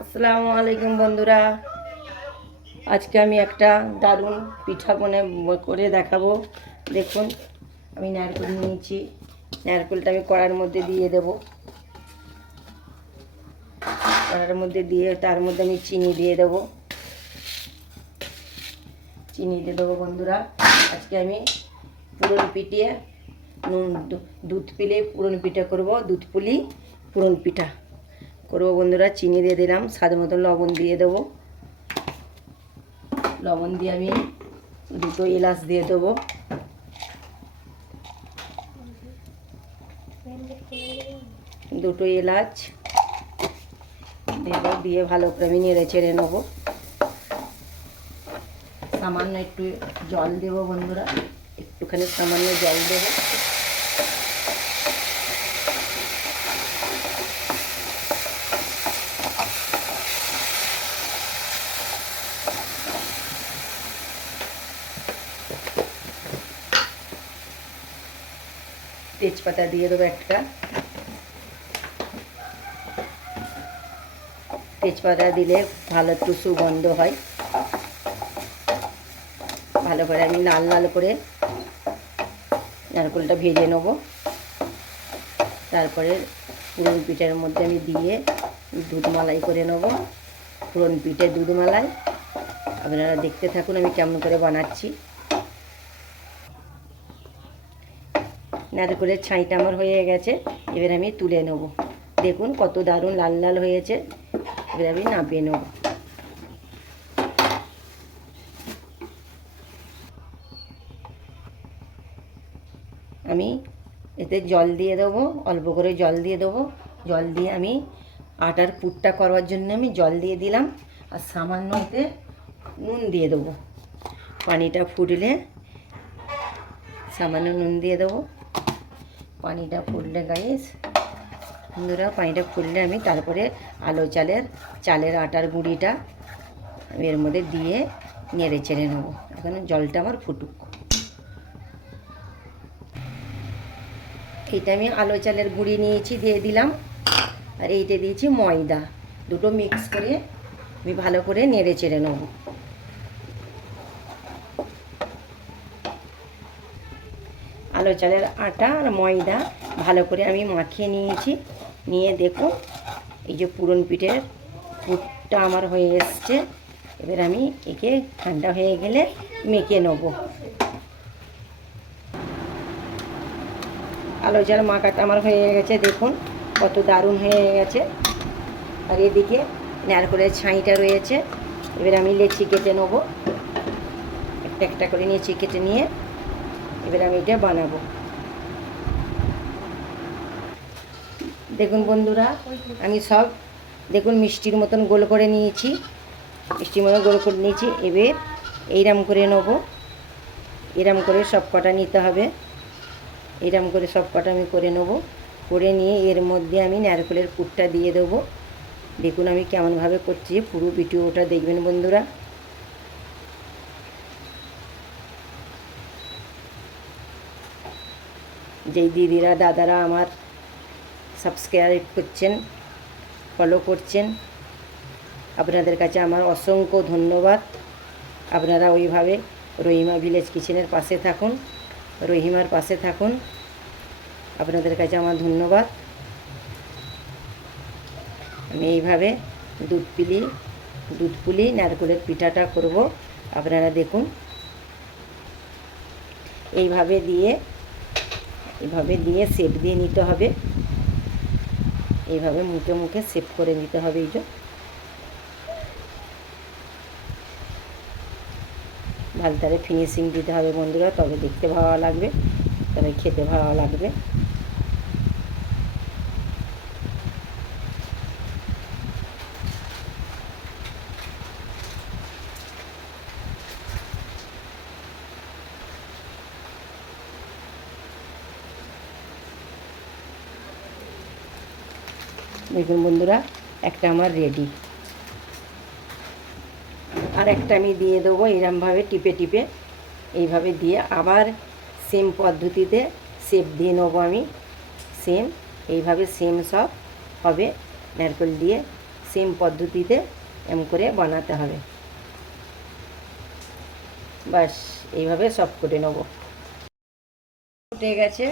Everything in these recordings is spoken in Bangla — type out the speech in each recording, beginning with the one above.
আসসালামু আলাইকুম বন্ধুরা, আজকে আমি একটা দারুণ পিঠা করে দেখাবো। দেখুন, আমি নারকেল নিয়েছি। নারকেলটা আমি কড়ার মধ্যে দিয়ে দেব। কড়ার মধ্যে দিয়ে তার মধ্যে আমি চিনি দিয়ে দেব। চিনি দিয়ে দেবো বন্ধুরা। আজকে আমি পুরন পিঠে দুধ পিলে পুরন পিঠা করব। দুধ পুলি পুরন পিঠা করবো বন্ধুরা। চিনি দিয়ে দিলাম, স্বাদ মতো লবণ দিয়ে দেবো। লবণ দিয়ে আমি দুটো এলাচ দিয়ে দেবো। দুটো এলাচ দেবো, দিয়ে ভালো করে আমি নেড়ে চেড়ে নেবো। সামান্য একটু জল দেবো বন্ধুরা, একটুখানি সামান্য জল দেবো। তেজপাতা দিয়ে দেবো একটা। তেজপাতা দিলে ভালো একটু সুগন্ধ হয়। ভালো করে আমি লাল লাল করে নারকেলটা ভেজে নেব। তারপরে পুরন পিঠার মধ্যে আমি দিয়ে দুধ মালাই করে নেব। পুরন পিঠে দুধ মালাই আপনারা দেখতে থাকুন আমি কেমন করে বানাচ্ছি। নারকেলের ছাইটা আমার হয়ে গেছে, এবার আমি তুলে নেব। দেখুন কত দারুণ লাল লাল হয়েছে। এবার আমি নামিয়ে নেব। আমি এতে জল দিয়ে দেবো, অল্প করে জল দিয়ে দেবো। জল দিয়ে আমি আটার পুরটা করার জন্য আমি জল দিয়ে দিলাম। আর সামান্য এতে নুন দিয়ে দেবো। পানিটা ফুটলে সামান্য নুন দিয়ে দেবো। পানিটা ফুটলে গাইস বন্ধুরা, পানিটা ফুটলে আমি তারপরে চালের আটার গুঁড়িটা আমি এর মধ্যে দিয়ে নেড়ে চেড়ে নেবো। এখানে জলটা আমার ফুটুক। এইটা আমি চালের গুঁড়ি নিয়েছি, দিয়ে দিলাম। আর এইটা দিয়েছি ময়দা। দুটো মিক্স করে আমি ভালো করে নেড়ে চেড়ে নেব। চালের আটা আর ময়দা ভালো করে আমি মাখিয়ে নিয়েছি। নিয়ে দেখো এই যে পুরন পিঠের পুরটা আমার হয়ে এসছে। এবার আমি একে ঠান্ডা হয়ে গেলে মেখে নেব। চাল মাখাটা আমার হয়ে গেছে, দেখুন কত দারুণ হয়ে গেছে। আর এদিকে নারকেলের ছাইটা রয়েছে। এবার আমি লেচি কেটে নেব। একটা একটা করে নিয়েছি, কেটে নিয়ে এবার আমি এটা বানাবো। দেখুন বন্ধুরা, আমি সব দেখুন মিষ্টির মতন গোল করে নিয়েছি। মিষ্টির মতন গোল করে নিয়েছি। এবার এইরকম করে নেবো। এরম করে সব কটা নিতে হবে। এরম করে সব কটা আমি করে নেব। করে নিয়ে এর মধ্যে আমি নারকেলের পুরটা দিয়ে দেবো। দেখুন আমি কেমনভাবে করছি, পুরো ভিডিওটা দেখবেন বন্ধুরা। যেই দিদিরা দাদারা আমার সাবস্ক্রাইব করছেন, ফলো করছেন, আপনাদের কাছে আমার অসংখ্য ধন্যবাদ। আপনারা ওইভাবে রহিমা ভিলেজ কিচেনের পাশে থাকুন, রহিমার পাশে থাকুন। আপনাদের কাছে আমার ধন্যবাদ। আমি এইভাবে দুধ পুলি নারকেলের পিঠাটা করব। আপনারা দেখুন এইভাবে দিয়ে শেপ দিয়ে নিতে হবে। এইভাবে মুখে মুখে শেপ করে নিতে হবে। এই যে ভালো করে ফিনিশিং দিতে হবে বন্ধুরা, তবে দেখতে ভালো লাগবে, তবে খেতে ভালো লাগবে। দেখুন বন্ধুরা, একটা আমার রেডি। আর একটা আমি দিয়ে দেবো এরমভাবে টিপে টিপে। এইভাবে দিয়ে আবার সেম পদ্ধতিতে শেপ দিয়ে নেবো আমি। এইভাবে সেম সব হবে। নারকেল দিয়ে সেম পদ্ধতিতে এম করে বানাতে হবে। বাস এইভাবে সব করে নেব। ফুটে গেছে,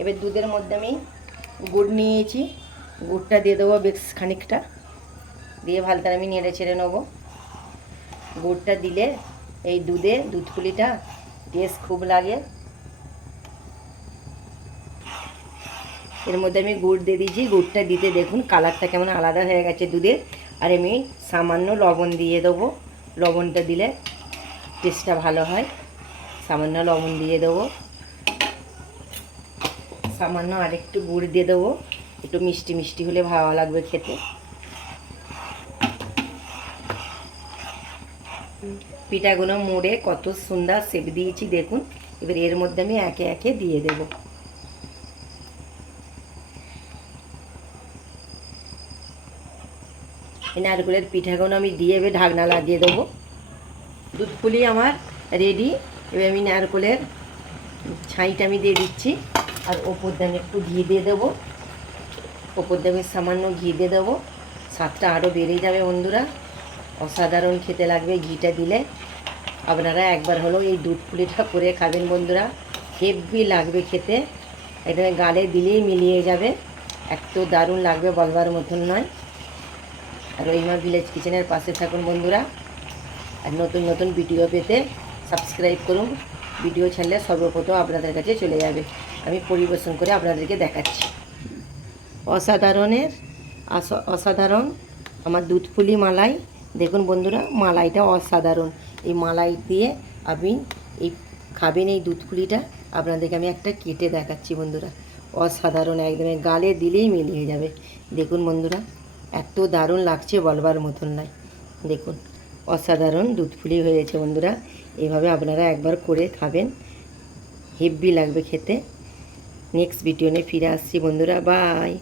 এবার দুধের মধ্যে আমি গুড় নিয়েছি, গুড়টা দিয়ে দেবো বেশ খানিকটা, দিয়ে ভালো করে আমি নেড়ে ছেড়ে নেবো। গুড়টা দিলে এই দুধ পুলিটা টেস্ট খুব লাগে। এর মধ্যে আমি গুড় দিয়ে দিয়েছি, গুড়টা দিতে দেখুন কালারটা কেমন আলাদা হয়ে গেছে দুধের। আর আমি সামান্য লবণ দিয়ে দেবো, লবণটা দিলে টেস্টটা ভালো হয়। সামান্য লবণ দিয়ে দেবো, সামান্য আরেকটু গুড় দিয়ে দেবো, একটু মিষ্টি মিষ্টি হলে ভালো লাগবে খেতে। পিঠাগুলো মুড়ে কত সুন্দর শেপ দিয়েছি দেখুন। এবার এর মধ্যে আমি একে একে দিয়ে দেব। এই নারকেলের পিঠাগুলো আমি দিয়ে এবার ঢাকনা লাগিয়ে দেবো। দুধ পুলি আমার রেডি। এবার আমি নারকেলের ছাইটা আমি দিয়ে দিচ্ছি, আর ওপর দিয়ে আমি একটু ঘি দিয়ে দেবো। ওপর দিয়ে আমি সামান্য ঘি দিয়ে দেবো, স্বাদটা আরও বেড়ে যাবে বন্ধুরা। অসাধারণ খেতে লাগবে ঘিটা দিলে। আপনারা একবার হলেও এই দুধ পুলিটা করে খাবেন বন্ধুরা, হেভি লাগবে খেতে। একদম গালে দিলেই মিলিয়ে যাবে, এত দারুণ লাগবে বলবার মতন নয়। আর রহিমা ভিলেজ কিচেনের পাশে থাকুন বন্ধুরা, আর নতুন নতুন ভিডিও পেতে সাবস্ক্রাইব করুন। ভিডিও ছাড়লে সর্বপ্রথম আপনাদের কাছে চলে যাবে। আমি পরিবেশন করে আপনাদেরকে দেখাচ্ছি। অসাধারণ আমার দুধ পুলি মালাই দেখুন বন্ধুরা, মালাইটা অসাধারণ। এই মালাই দিয়ে আপনি এই খাবেন এই দুধ পুলিটা। আপনাদেরকে আমি একটা কেটে দেখাচ্ছি বন্ধুরা, অসাধারণ, একদম গালে দিলেই মিলিয়ে যাবে। দেখুন বন্ধুরা, এত দারুণ লাগছে বলবার মতন নয়। দেখুন অসাধারণ দুধ পুলি হয়েছে বন্ধুরা। এইভাবে আপনারা একবার করে খাবেন, হেভি লাগবে খেতে। নেক্সট ভিডিও নিয়ে ফিরে আসছি বন্ধুরা, বাই।